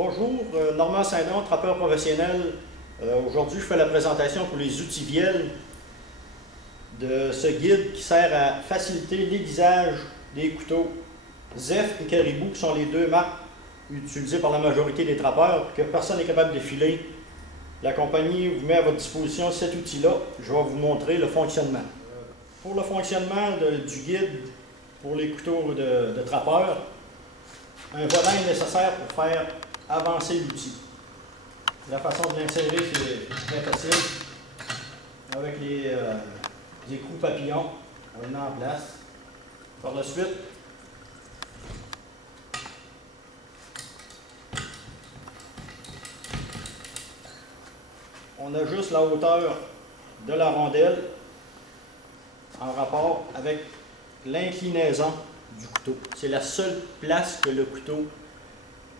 Bonjour, Normand Saint-Don, trappeur professionnel. Aujourd'hui, je fais la présentation pour les outils Viel de ce guide qui sert à faciliter l'aiguisage des couteaux Zeph et Caribou, qui sont les deux marques utilisées par la majorité des trappeurs, que personne n'est capable de filer. La compagnie vous met à votre disposition cet outil-là. Je vais vous montrer le fonctionnement. Pour le fonctionnement du guide pour les couteaux de trappeurs, un volant est nécessaire pour faire avancer l'outil. La façon de l'insérer, c'est très facile. Avec les écrous papillons, on le met en place. Par la suite, on ajuste la hauteur de la rondelle en rapport avec l'inclinaison du couteau. C'est la seule place que le couteau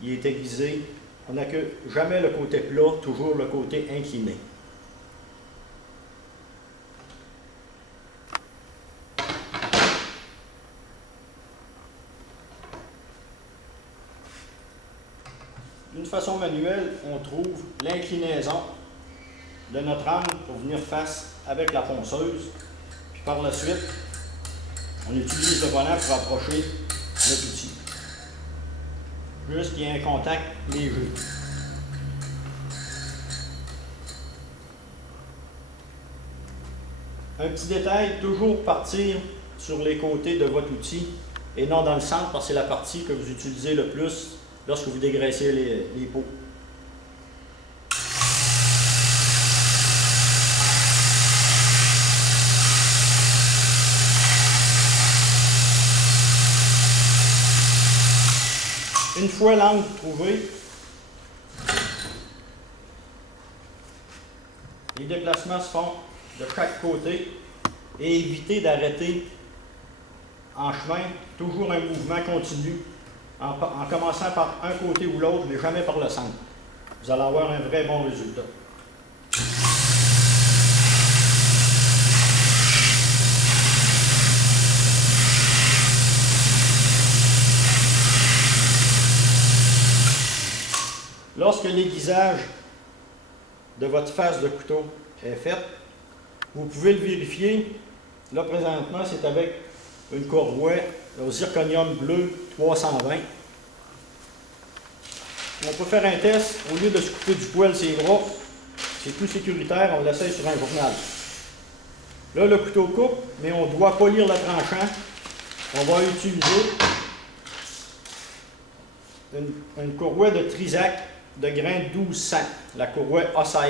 il est aiguisé. On n'a que jamais le côté plat, toujours le côté incliné. D'une façon manuelle, on trouve l'inclinaison de notre angle pour venir face avec la ponceuse. Puis par la suite, on utilise le volant pour approcher notre outil. Juste qu'il y ait un contact léger. Un petit détail, toujours partir sur les côtés de votre outil et non dans le centre parce que c'est la partie que vous utilisez le plus lorsque vous dégraissez les peaux. Une fois l'angle trouvé, les déplacements se font de chaque côté et évitez d'arrêter en chemin, toujours un mouvement continu en commençant par un côté ou l'autre, mais jamais par le centre. Vous allez avoir un vrai bon résultat. Lorsque l'aiguisage de votre face de couteau est fait, vous pouvez le vérifier. Là, présentement, c'est avec une courroie au zirconium bleu 320. On peut faire un test. Au lieu de se couper du poil ses bras, c'est plus sécuritaire, on l'essaye sur un journal. Là, le couteau coupe, mais on doit polir le tranchant. On va utiliser une courroie de Trisac de grain 1200, la courroie A16.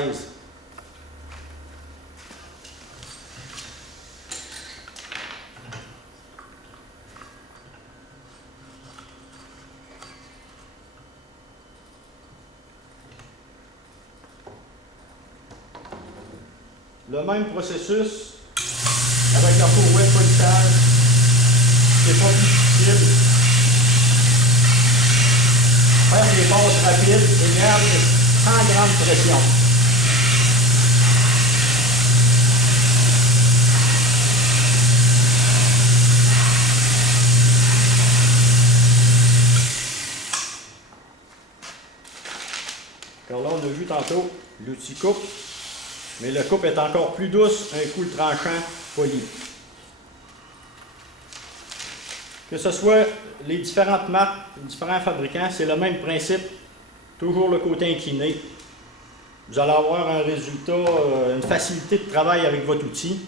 Le même processus avec la courroie de polissage, c'est pas plus difficile. Faire des passes rapides et garde sans grande pression. Car là, on a vu tantôt l'outil coupe, mais le coupe est encore plus douce un coup le tranchant poli. Que ce soit les différentes marques, les différents fabricants, c'est le même principe, toujours le côté incliné. Vous allez avoir un résultat, une facilité de travail avec votre outil.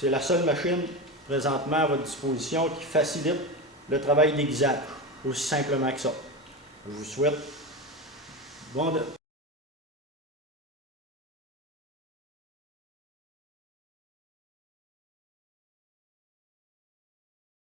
C'est la seule machine présentement à votre disposition qui facilite le travail d'aiguisage, aussi simplement que ça. Je vous souhaite bon